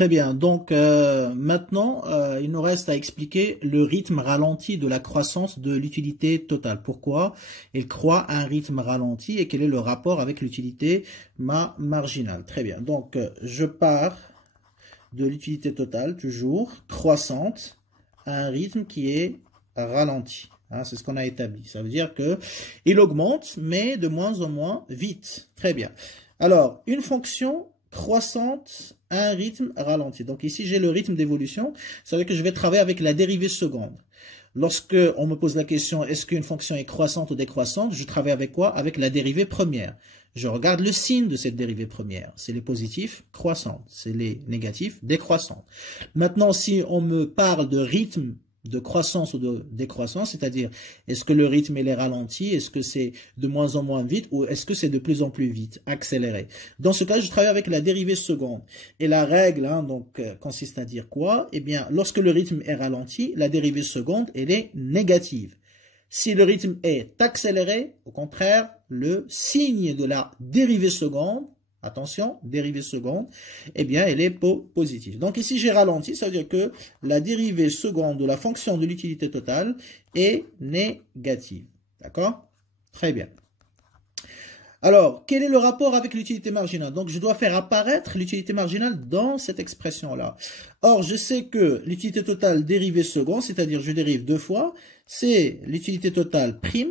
Très bien. Donc maintenant, il nous reste à expliquer le rythme ralenti de la croissance de l'utilité totale. Pourquoi il croît à un rythme ralenti et quel est le rapport avec l'utilité marginale. Très bien. Donc je pars de l'utilité totale, toujours croissante, à un rythme qui est ralenti. Hein, c'est ce qu'on a établi. Ça veut dire que il augmente, mais de moins en moins vite. Très bien. Alors, une fonction croissante à un rythme ralenti. Donc ici, j'ai le rythme d'évolution. Ça veut dire que je vais travailler avec la dérivée seconde. Lorsque on me pose la question, est-ce qu'une fonction est croissante ou décroissante, je travaille avec quoi? Avec la dérivée première. Je regarde le signe de cette dérivée première. C'est les positifs croissantes, c'est les négatifs décroissantes. Maintenant, si on me parle de rythme de croissance ou de décroissance, c'est-à-dire est-ce que le rythme est ralenti, est-ce que c'est de moins en moins vite ou est-ce que c'est de plus en plus vite, accéléré. Dans ce cas, je travaille avec la dérivée seconde. Et la règle consiste à dire quoi? Eh bien, lorsque le rythme est ralenti, la dérivée seconde, elle est négative. Si le rythme est accéléré, au contraire, le signe de la dérivée seconde, attention, dérivée seconde, eh bien, elle est positive. Donc ici, j'ai ralenti, ça veut dire que la dérivée seconde de la fonction de l'utilité totale est négative. D'accord? Très bien. Alors, quel est le rapport avec l'utilité marginale? Donc, je dois faire apparaître l'utilité marginale dans cette expression-là. Or, je sais que l'utilité totale dérivée seconde, c'est-à-dire je dérive deux fois, c'est l'utilité totale prime.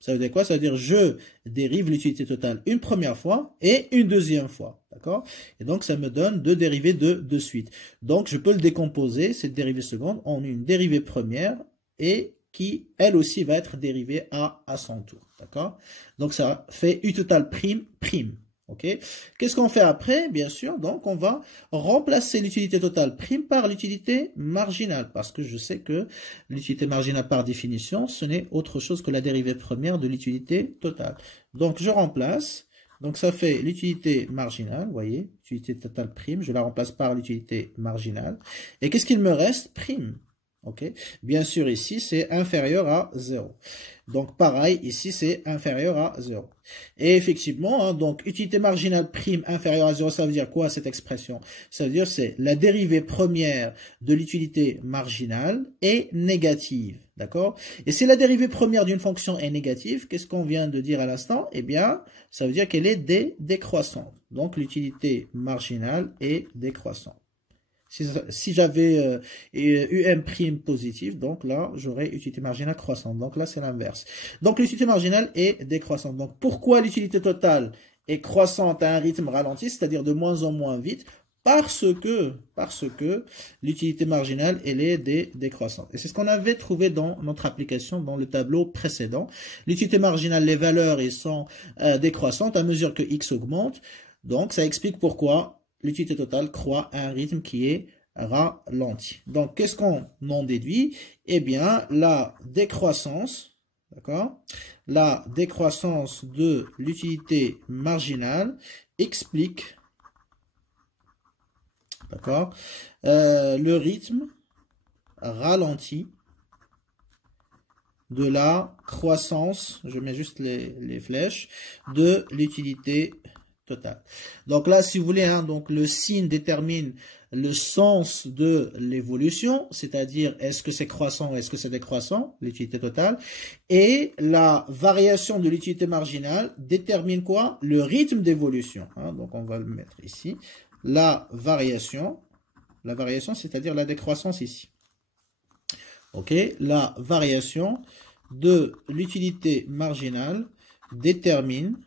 Ça veut dire quoi? Ça veut dire je dérive l'utilité totale une première fois et une deuxième fois. D'accord? Et donc, ça me donne deux dérivées de suite. Donc, je peux le décomposer, cette dérivée seconde, en une dérivée première et qui, elle aussi, va être dérivée à son tour. D'accord? Donc, ça fait u totale prime. Ok? Qu'est-ce qu'on fait après? Bien sûr, donc on va remplacer l'utilité totale prime par l'utilité marginale, parce que je sais que l'utilité marginale par définition, ce n'est autre chose que la dérivée première de l'utilité totale. Donc je remplace, donc ça fait l'utilité marginale, vous voyez, l'utilité totale prime, je la remplace par l'utilité marginale. Et qu'est-ce qu'il me reste? Prime. Ok, bien sûr, ici, c'est inférieur à 0. Donc, pareil, ici, c'est inférieur à 0. Et effectivement, donc, utilité marginale prime inférieure à 0, ça veut dire quoi, cette expression? Ça veut dire c'est la dérivée première de l'utilité marginale est négative. D'accord? Et si la dérivée première d'une fonction est négative, qu'est-ce qu'on vient de dire à l'instant? Eh bien, ça veut dire qu'elle est décroissante. Donc, l'utilité marginale est décroissante. Si j'avais UM' positif, donc là, j'aurais utilité marginale croissante. Donc là, c'est l'inverse. Donc l'utilité marginale est décroissante. Donc pourquoi l'utilité totale est croissante à un rythme ralenti, c'est-à-dire de moins en moins vite? Parce que l'utilité marginale, elle est décroissante. Et c'est ce qu'on avait trouvé dans notre application, dans le tableau précédent. L'utilité marginale, les valeurs, elles sont décroissantes à mesure que x augmente. Donc ça explique pourquoi l'utilité totale croît à un rythme qui est ralenti. Donc, qu'est-ce qu'on en déduit? Eh bien, la décroissance, d'accord? La décroissance de l'utilité marginale explique, d'accord, le rythme ralenti de la croissance, je mets juste les flèches, de l'utilité totale. Donc là, si vous voulez, donc le signe détermine le sens de l'évolution, c'est-à-dire est-ce que c'est croissant ou est-ce que c'est décroissant, l'utilité totale, et la variation de l'utilité marginale détermine quoi? Le rythme d'évolution. Donc on va le mettre ici. La variation, c'est-à-dire la décroissance ici. Ok, la variation de l'utilité marginale détermine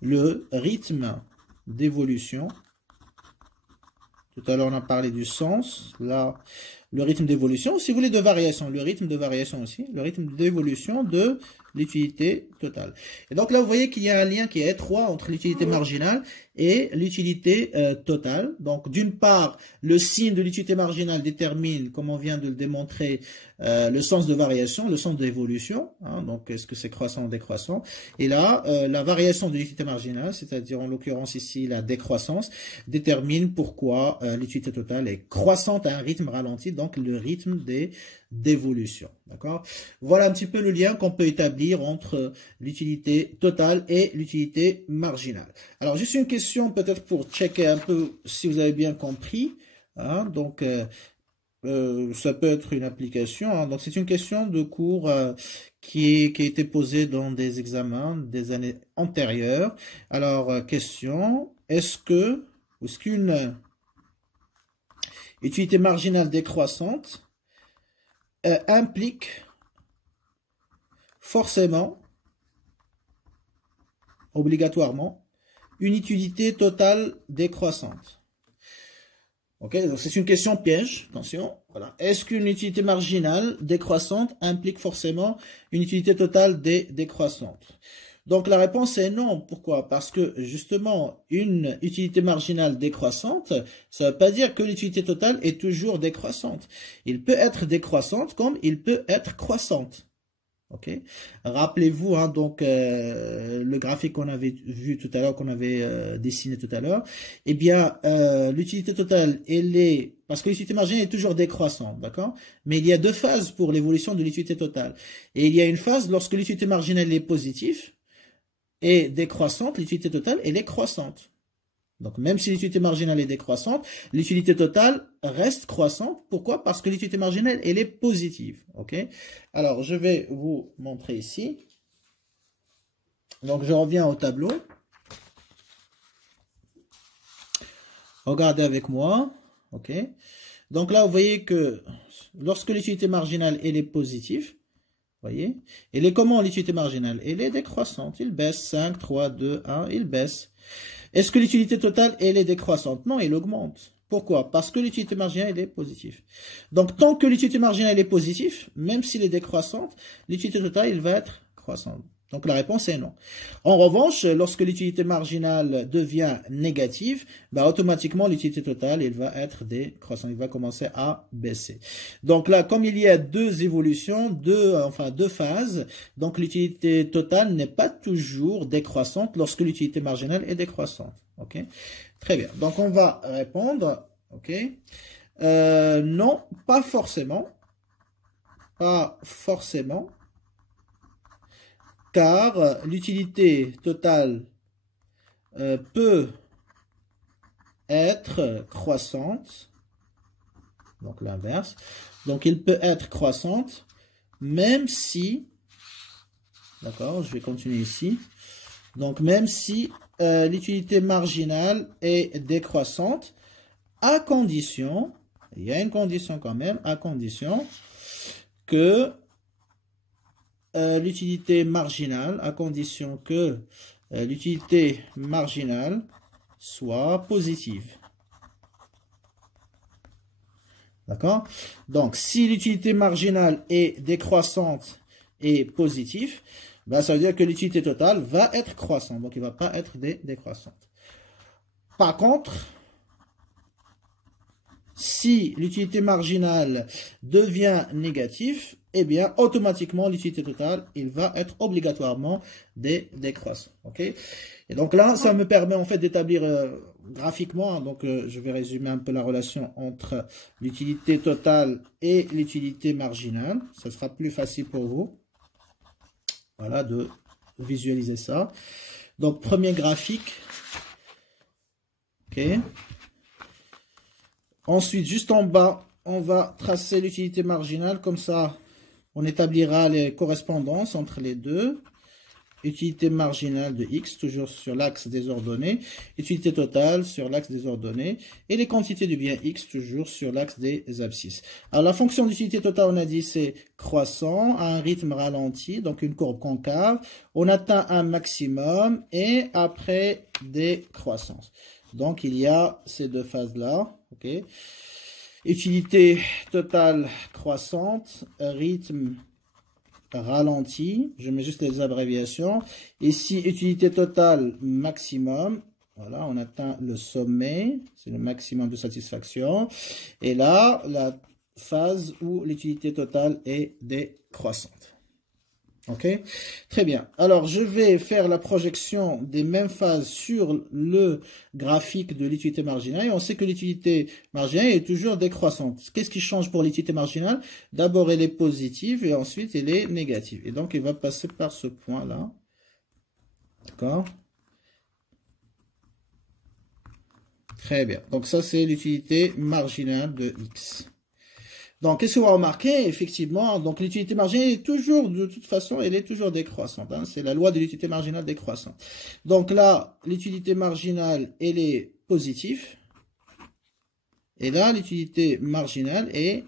le rythme d'évolution. Tout à l'heure, on a parlé du sens. Là, le rythme d'évolution. Si vous voulez de variation, le rythme de variation aussi. Le rythme d'évolution de l'utilité totale. Et donc là, vous voyez qu'il y a un lien qui est étroit entre l'utilité marginale et l'utilité totale. Donc, d'une part, le signe de l'utilité marginale détermine, comme on vient de le démontrer, le sens de variation, le sens d'évolution. Donc, est-ce que c'est croissant ou décroissant? Et là, la variation de l'utilité marginale, c'est-à-dire en l'occurrence ici la décroissance, détermine pourquoi l'utilité totale est croissante à un rythme ralenti donc le rythme d'évolution. D'accord? Voilà un petit peu le lien qu'on peut établir entre l'utilité totale et l'utilité marginale. Alors, juste une question peut-être pour checker un peu si vous avez bien compris. Hein, donc, ça peut être une application. Hein. Donc, c'est une question de cours qui a été posée dans des examens des années antérieures. Alors, question, est-ce qu'une utilité marginale décroissante implique forcément, obligatoirement, une utilité totale décroissante? Ok, donc c'est une question piège, attention. Voilà. Est-ce qu'une utilité marginale décroissante implique forcément une utilité totale décroissante? Donc la réponse est non. Pourquoi? Parce que justement, une utilité marginale décroissante, ça ne veut pas dire que l'utilité totale est toujours décroissante. Il peut être décroissante comme il peut être croissante. Ok. Rappelez-vous hein, donc le graphique qu'on avait vu tout à l'heure, qu'on avait dessiné tout à l'heure. Eh bien, l'utilité totale, elle est parce que l'utilité marginale est toujours décroissante, d'accord? Mais il y a deux phases pour l'évolution de l'utilité totale. Et il y a une phase lorsque l'utilité marginale est positive et décroissante, l'utilité totale elle est croissante. Donc, même si l'utilité marginale est décroissante, l'utilité totale reste croissante. Pourquoi? Parce que l'utilité marginale, elle est positive. Ok? Alors, je vais vous montrer ici. Donc, je reviens au tableau. Regardez avec moi. Ok? Donc là, vous voyez que lorsque l'utilité marginale, elle est positive, voyez? Elle est comment l'utilité marginale? Elle est décroissante. Il baisse. 5, 3, 2, 1, il baisse. Est-ce que l'utilité totale, elle est décroissante? Non, elle augmente. Pourquoi? Parce que l'utilité marginale, elle est positive. Donc, tant que l'utilité marginale est positive, même s'il est décroissante, l'utilité totale, elle va être croissante. Donc, la réponse est non. En revanche, lorsque l'utilité marginale devient négative, bah, automatiquement, l'utilité totale, elle va être décroissante. Il va commencer à baisser. Donc là, comme il y a deux évolutions, deux phases, donc l'utilité totale n'est pas toujours décroissante lorsque l'utilité marginale est décroissante. Ok? Très bien. Donc, on va répondre. Ok? Non, pas forcément. Pas forcément. Car l'utilité totale peut être croissante, donc l'inverse, donc il peut être croissante, même si, d'accord, je vais continuer ici, donc même si l'utilité marginale est décroissante, à condition, il y a une condition quand même, à condition que l'utilité marginale, à condition que l'utilité marginale soit positive. D'accord? Donc, si l'utilité marginale est décroissante et positive, ben, ça veut dire que l'utilité totale va être croissante. Donc, il ne va pas être décroissante. Par contre, si l'utilité marginale devient négative, eh bien, automatiquement, l'utilité totale, il va être obligatoirement décroissant. Ok? Et donc là, ça me permet en fait d'établir graphiquement, hein, donc je vais résumer un peu la relation entre l'utilité totale et l'utilité marginale. Ça sera plus facile pour vous. Voilà, de visualiser ça. Donc, premier graphique. Ok? Ensuite, juste en bas, on va tracer l'utilité marginale. Comme ça, on établira les correspondances entre les deux. Utilité marginale de x, toujours sur l'axe des ordonnées. Utilité totale sur l'axe des ordonnées. Et les quantités du bien x, toujours sur l'axe des abscisses. Alors, la fonction d'utilité totale, on a dit, c'est croissant, à un rythme ralenti, donc une courbe concave. On atteint un maximum et après décroissance. Donc, il y a ces deux phases-là. Okay. Utilité totale croissante, rythme ralenti, je mets juste les abréviations. Ici, utilité totale maximum, voilà, on atteint le sommet, c'est le maximum de satisfaction. Et là, la phase où l'utilité totale est décroissante. Ok, très bien. Alors, je vais faire la projection des mêmes phases sur le graphique de l'utilité marginale. Et on sait que l'utilité marginale est toujours décroissante. Qu'est-ce qui change pour l'utilité marginale? D'abord, elle est positive et ensuite, elle est négative. Et donc, elle va passer par ce point-là. D'accord? Très bien. Donc, ça, c'est l'utilité marginale de X. Donc, qu'est-ce qu'on va remarquer? Effectivement, donc l'utilité marginale est toujours, de toute façon, elle est toujours décroissante. Hein. C'est la loi de l'utilité marginale décroissante. Donc là, l'utilité marginale, elle est positive. Et là, l'utilité marginale est,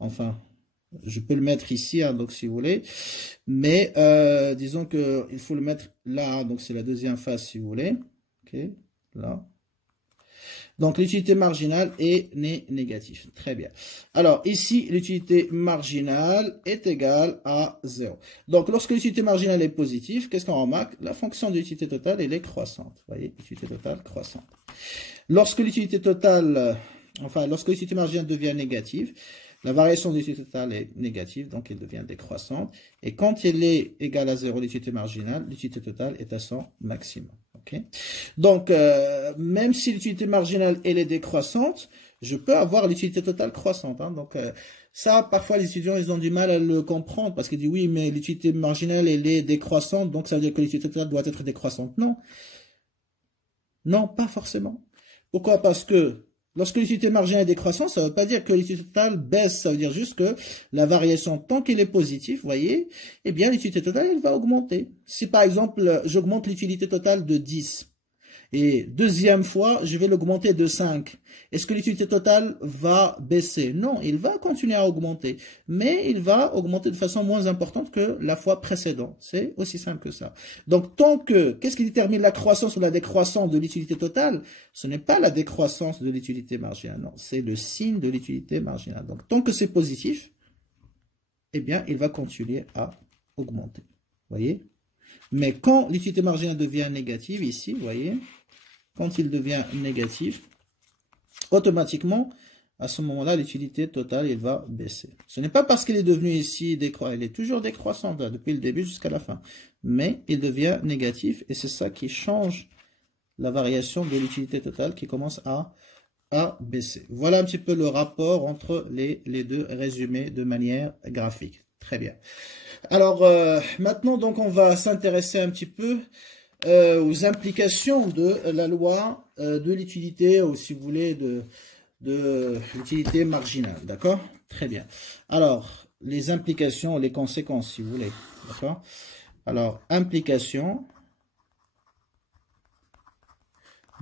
enfin, je peux le mettre ici, hein, donc si vous voulez. Mais disons que il faut le mettre là, donc c'est la deuxième phase, si vous voulez. Ok, là. Donc, l'utilité marginale est négative. Très bien. Alors, ici, l'utilité marginale est égale à 0. Donc, lorsque l'utilité marginale est positive, qu'est-ce qu'on remarque? La fonction de l'utilité totale, elle est croissante. Vous voyez, utilité totale croissante. Lorsque l'utilité totale, lorsque l'utilité marginale devient négative, la variation de l'utilité totale est négative, donc elle devient décroissante. Et quand elle est égale à 0, l'utilité marginale, l'utilité totale est à son maximum. Okay. Donc, même si l'utilité marginale elle est décroissante, je peux avoir l'utilité totale croissante. Hein. Donc, ça, parfois, les étudiants, ils ont du mal à le comprendre parce qu'ils disent, oui, mais l'utilité marginale, elle est décroissante, donc ça veut dire que l'utilité totale doit être décroissante. Non. Non, pas forcément. Pourquoi? Parce que lorsque l'utilité marginale est décroissante, ça ne veut pas dire que l'utilité totale baisse, ça veut dire juste que la variation, tant qu'elle est positive, vous voyez, eh bien l'utilité totale, elle va augmenter. Si par exemple, j'augmente l'utilité totale de 10, et deuxième fois, je vais l'augmenter de 5. Est-ce que l'utilité totale va baisser? Non, il va continuer à augmenter. Mais il va augmenter de façon moins importante que la fois précédente. C'est aussi simple que ça. Donc, qu'est-ce qui détermine la croissance ou la décroissance de l'utilité totale? Ce n'est pas la décroissance de l'utilité marginale. Non, c'est le signe de l'utilité marginale. Donc, tant que c'est positif, eh bien, il va continuer à augmenter. Vous voyez? Mais quand l'utilité marginale devient négative, ici, vous voyez, quand il devient négatif, automatiquement, à ce moment-là, l'utilité totale, elle va baisser. Ce n'est pas parce qu'elle est devenue ici décroissante, elle est toujours décroissante, hein, depuis le début jusqu'à la fin. Mais il devient négatif, et c'est ça qui change la variation de l'utilité totale qui commence à baisser. Voilà un petit peu le rapport entre les deux résumés de manière graphique. Très bien. Alors, maintenant, donc, on va s'intéresser un petit peu aux implications de la loi de l'utilité, ou si vous voulez, de l'utilité marginale. D'accord? Très bien. Alors, les implications, les conséquences, si vous voulez. D'accord? Alors, implication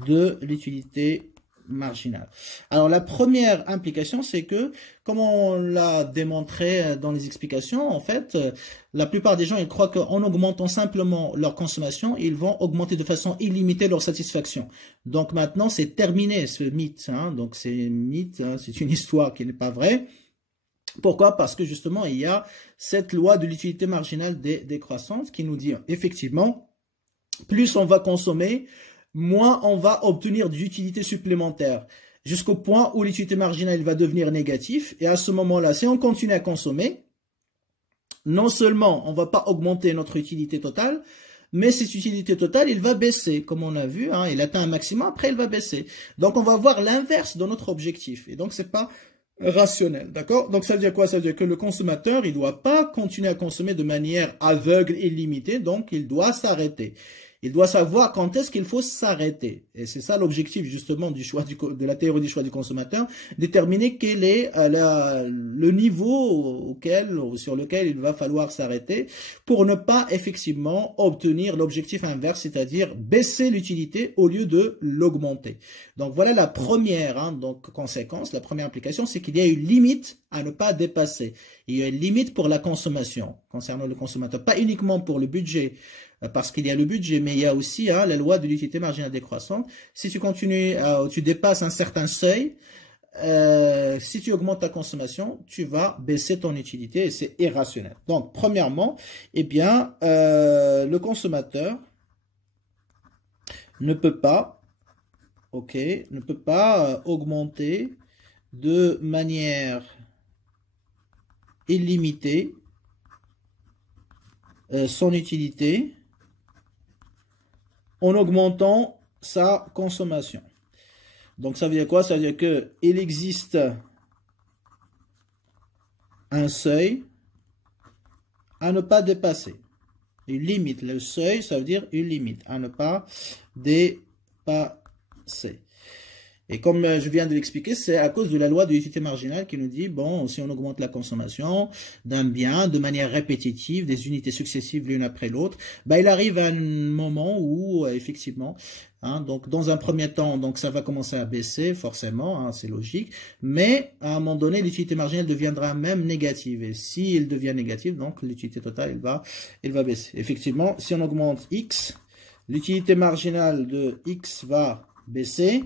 de l'utilité marginale. Alors, la première implication, c'est que, comme on l'a démontré dans les explications, en fait, la plupart des gens, ils croient qu'en augmentant simplement leur consommation, ils vont augmenter de façon illimitée leur satisfaction. Donc, maintenant, c'est terminé, ce mythe. Hein. Donc, c'est mythe, hein, c'est une histoire qui n'est pas vraie. Pourquoi? Parce que, justement, il y a cette loi de l'utilité marginale décroissante qui nous dit, effectivement, plus on va consommer, moins on va obtenir d'utilité supplémentaire, jusqu'au point où l'utilité marginale va devenir négative. Et à ce moment-là, si on continue à consommer, non seulement on ne va pas augmenter notre utilité totale, mais cette utilité totale, il va baisser. Comme on a vu, hein, il atteint un maximum, après il va baisser. Donc on va voir l'inverse de notre objectif. Et donc c'est pas rationnel, d'accord? Donc ça veut dire quoi? Ça veut dire que le consommateur, il ne doit pas continuer à consommer de manière aveugle et illimitée, donc il doit s'arrêter. Il doit savoir quand est-ce qu'il faut s'arrêter. Et c'est ça l'objectif justement du choix de la théorie du choix du consommateur, déterminer quel est le niveau sur lequel il va falloir s'arrêter pour ne pas effectivement obtenir l'objectif inverse, c'est-à-dire baisser l'utilité au lieu de l'augmenter. Donc voilà la première conséquence, la première implication, c'est qu'il y a une limite à ne pas dépasser. Il y a une limite pour la consommation concernant le consommateur, pas uniquement pour le budget, parce qu'il y a le budget, mais il y a aussi la loi de l'utilité marginale décroissante. Si tu continues, tu dépasses un certain seuil, si tu augmentes ta consommation, tu vas baisser ton utilité et c'est irrationnel. Donc, premièrement, eh bien, le consommateur ne peut pas, augmenter de manière illimitée son utilité en augmentant sa consommation. Donc ça veut dire quoi? Ça veut dire que il existe un seuil à ne pas dépasser. Une limite. Le seuil, ça veut dire une limite à ne pas dépasser. Et comme je viens de l'expliquer, c'est à cause de la loi de l'utilité marginale qui nous dit, bon, si on augmente la consommation d'un bien de manière répétitive, des unités successives l'une après l'autre, ben, il arrive à un moment où, effectivement, hein, donc dans un premier temps, donc ça va commencer à baisser, forcément, hein, c'est logique, mais à un moment donné, l'utilité marginale deviendra même négative. Et s'il devient négatif, donc l'utilité totale, elle va baisser. Effectivement, si on augmente x, l'utilité marginale de x va baisser,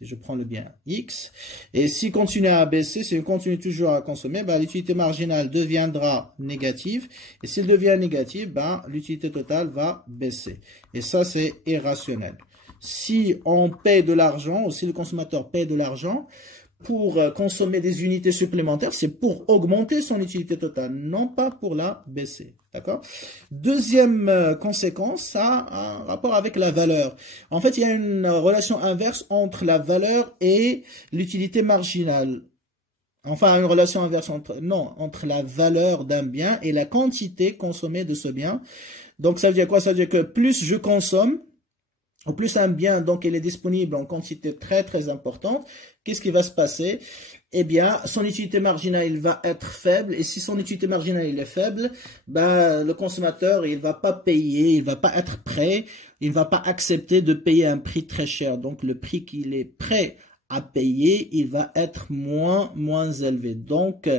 si je prends le bien x, et si continue à baisser, si on continue toujours à consommer, ben, l'utilité marginale deviendra négative, et s'il devient négatif, ben, l'utilité totale va baisser. Et ça, c'est irrationnel. Si on paie de l'argent, ou si le consommateur paie de l'argent, pour consommer des unités supplémentaires, c'est pour augmenter son utilité totale, non pas pour la baisser. D'accord? Deuxième conséquence, ça a un rapport avec la valeur. En fait, il y a une relation inverse entre la valeur et l'utilité marginale. Enfin, une relation inverse entre la valeur d'un bien et la quantité consommée de ce bien. Donc, ça veut dire quoi? Ça veut dire que plus je consomme, au plus un bien, donc, il est disponible en quantité très, très importante, qu'est-ce qui va se passer? Eh bien, son utilité marginale, il va être faible. Et si son utilité marginale, il est faible, ben, le consommateur, il va pas payer, il va pas être prêt, il va pas accepter de payer un prix très cher. Donc, le prix qu'il est prêt à payer, il va être moins élevé. Donc,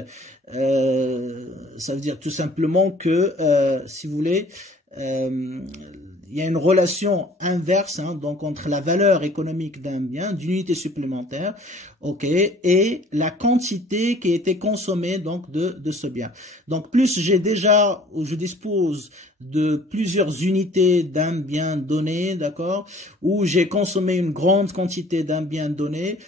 ça veut dire tout simplement que, si vous voulez, il y a une relation inverse, hein, donc entre la valeur économique d'un bien, d'une unité supplémentaire, ok, et la quantité qui a été consommée donc de ce bien. Donc plus j'ai déjà, ou je dispose de plusieurs unités d'un bien donné, d'accord, ou j'ai consommé une grande quantité d'un bien donné,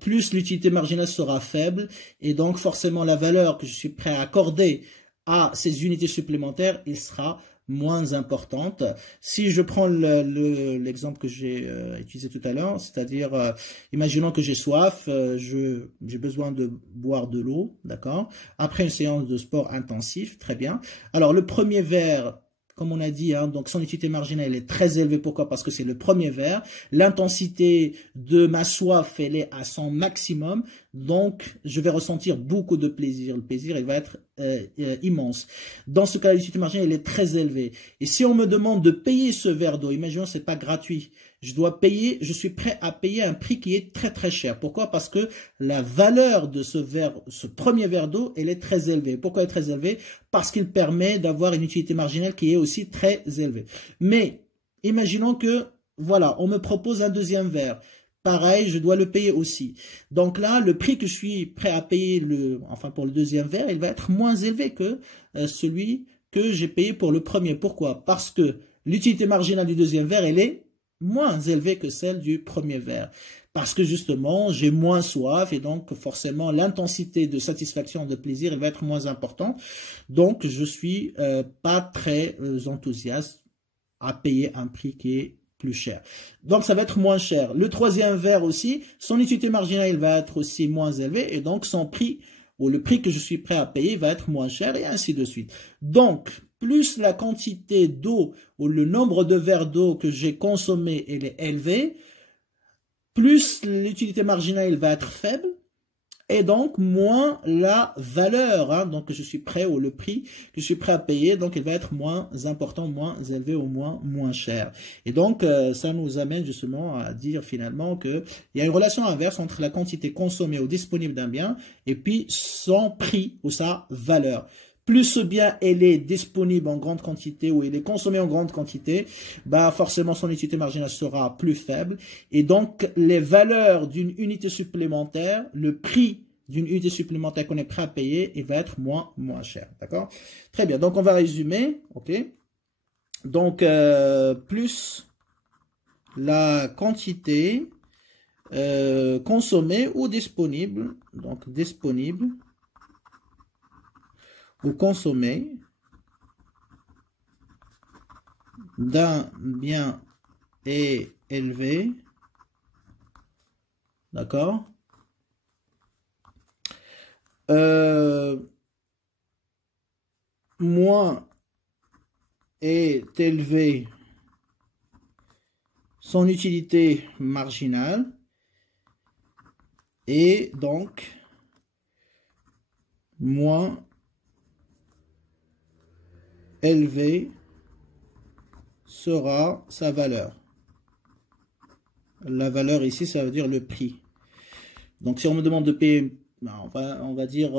plus l'utilité marginale sera faible, et donc forcément la valeur que je suis prêt à accorder à ces unités supplémentaires, il sera moins importante. Si je prends l'exemple que j'ai utilisé tout à l'heure, c'est-à-dire, imaginons que j'ai soif, j'ai besoin de boire de l'eau, d'accord? Après une séance de sport intensif, très bien. Alors, le premier verre, comme on a dit, hein, donc son utilité marginale est très élevée. Pourquoi? Parce que c'est le premier verre. L'intensité de ma soif, elle est à son maximum. Donc, je vais ressentir beaucoup de plaisir. Le plaisir, il va être immense. Dans ce cas, l'utilité marginale, elle est très élevée. Et si on me demande de payer ce verre d'eau, imaginons c'est pas gratuit. Je dois payer, je suis prêt à payer un prix qui est très très cher. Pourquoi? Parce que la valeur de ce verre, ce premier verre d'eau, elle est très élevée. Pourquoi elle est très élevée? Parce qu'il permet d'avoir une utilité marginale qui est aussi très élevée. Mais, imaginons que, voilà, on me propose un deuxième verre. Pareil, je dois le payer aussi. Donc là, le prix que je suis prêt à payer, pour le deuxième verre, il va être moins élevé que celui que j'ai payé pour le premier. Pourquoi? Parce que l'utilité marginale du deuxième verre, elle est moins élevée que celle du premier verre. Parce que justement, j'ai moins soif et donc forcément l'intensité de satisfaction, de plaisir, elle va être moins importante. Donc je suis pas très enthousiaste à payer un prix qui est plus cher. Donc ça va être moins cher. Le troisième verre aussi, son utilité marginale va être aussi moins élevée et donc son prix ou le prix que je suis prêt à payer va être moins cher et ainsi de suite. Donc plus la quantité d'eau ou le nombre de verres d'eau que j'ai consommé elle est élevé, plus l'utilité marginale va être faible et donc moins la valeur, hein, donc que je suis prêt, ou le prix que je suis prêt à payer, donc il va être moins important, moins élevé ou moins cher. Et donc ça nous amène justement à dire finalement que il y a une relation inverse entre la quantité consommée ou disponible d'un bien et puis son prix ou sa valeur. Plus ce bien elle est disponible en grande quantité ou il est consommé en grande quantité, bah forcément son utilité marginale sera plus faible. Et donc les valeurs d'une unité supplémentaire, le prix d'une unité supplémentaire qu'on est prêt à payer, il va être moins cher. D'accord? Très bien. Donc on va résumer. Ok. Donc plus la quantité consommée ou disponible, donc disponible ou consommé d'un bien est élevé, d'accord, moins est élevé son utilité marginale, et donc moins élevé sera sa valeur. La valeur ici, ça veut dire le prix. Donc si on me demande de payer, on va dire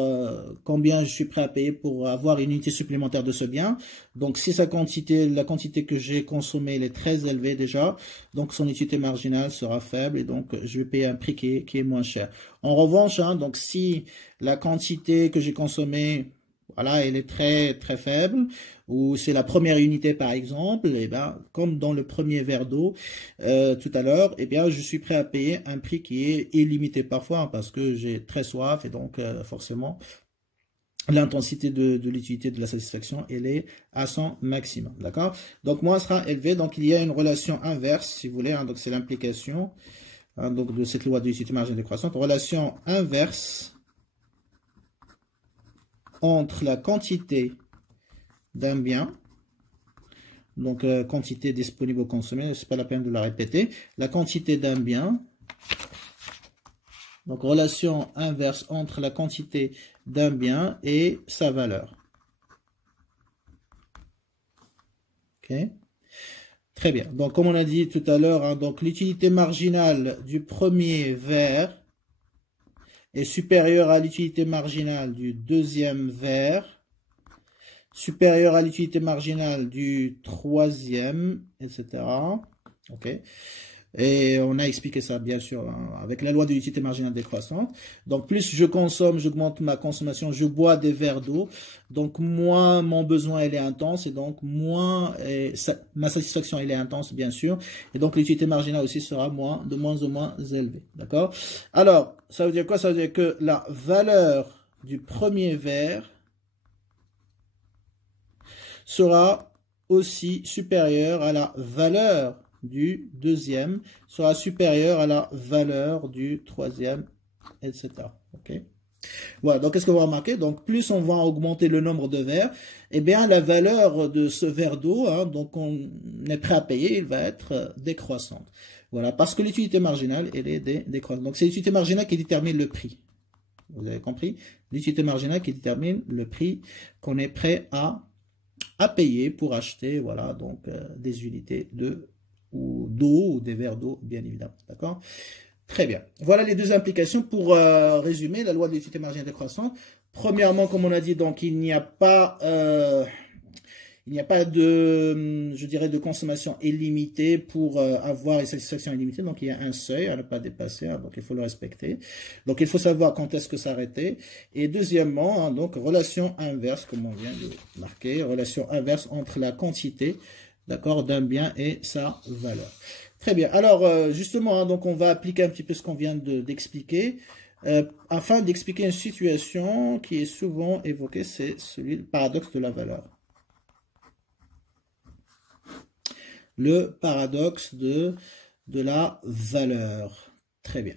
combien je suis prêt à payer pour avoir une unité supplémentaire de ce bien. Donc si la quantité que j'ai consommée, elle est très élevée déjà, donc son utilité marginale sera faible et donc je vais payer un prix qui est moins cher. En revanche, hein, donc si la quantité que j'ai consommée, voilà, elle est très faible, ou c'est la première unité par exemple, et ben comme dans le premier verre d'eau tout à l'heure, et bien je suis prêt à payer un prix qui est illimité parfois, hein, parce que j'ai très soif et donc forcément l'intensité de l'utilité de la satisfaction, elle est à son maximum, d'accord? Donc moins sera élevé, donc il y a une relation inverse, si vous voulez, hein, donc c'est l'implication hein, donc de cette loi de l'utilité marginale décroissante, relation inverse entre la quantité d'un bien, donc quantité disponible au consommé, c'est pas la peine de la répéter, la quantité d'un bien, donc relation inverse entre la quantité d'un bien et sa valeur. Ok, très bien. Donc comme on a dit tout à l'heure, hein, donc l'utilité marginale du premier verre est supérieure à l'utilité marginale du deuxième verre, supérieure à l'utilité marginale du troisième, etc. Ok. Et on a expliqué ça, bien sûr, hein, avec la loi de l'utilité marginale décroissante. Donc, plus je consomme, j'augmente ma consommation, je bois des verres d'eau. Donc, moins mon besoin elle est intense et donc moins ma satisfaction elle est intense, bien sûr. Et donc, l'utilité marginale aussi sera de moins en moins élevée. D'accord? Alors, ça veut dire quoi? Ça veut dire que la valeur du premier verre sera aussi supérieure à la valeur du deuxième, sera supérieure à la valeur du troisième, etc. Ok. Voilà, donc qu'est-ce que vous remarquez? Donc plus on va augmenter le nombre de verres, eh bien la valeur de ce verre d'eau, hein, donc on est prêt à payer, il va être décroissante. Voilà, parce que l'utilité marginale, elle est décroissante. Donc c'est l'utilité marginale qui détermine le prix. Vous avez compris? L'utilité marginale qui détermine le prix qu'on est prêt à payer pour acheter, voilà, donc des unités d'eau ou des verres d'eau, bien évidemment, d'accord? Très bien. Voilà les deux implications pour résumer la loi de l'utilité marginale décroissante. Premièrement, comme on a dit, donc il n'y a pas de, je dirais, de consommation illimitée pour avoir une satisfaction illimitée. Donc, il y a un seuil à ne pas dépasser, hein, donc il faut le respecter. Donc, il faut savoir quand est-ce que s'arrêter. Et deuxièmement, hein, donc, relation inverse, comme on vient de marquer, relation inverse entre la quantité, d'accord, d'un bien et sa valeur. Très bien. Alors, justement, hein, donc, on va appliquer un petit peu ce qu'on vient d'expliquer. Afin d'expliquer une situation qui est souvent évoquée, c'est celui du paradoxe de la valeur. Le paradoxe de la valeur. Très bien.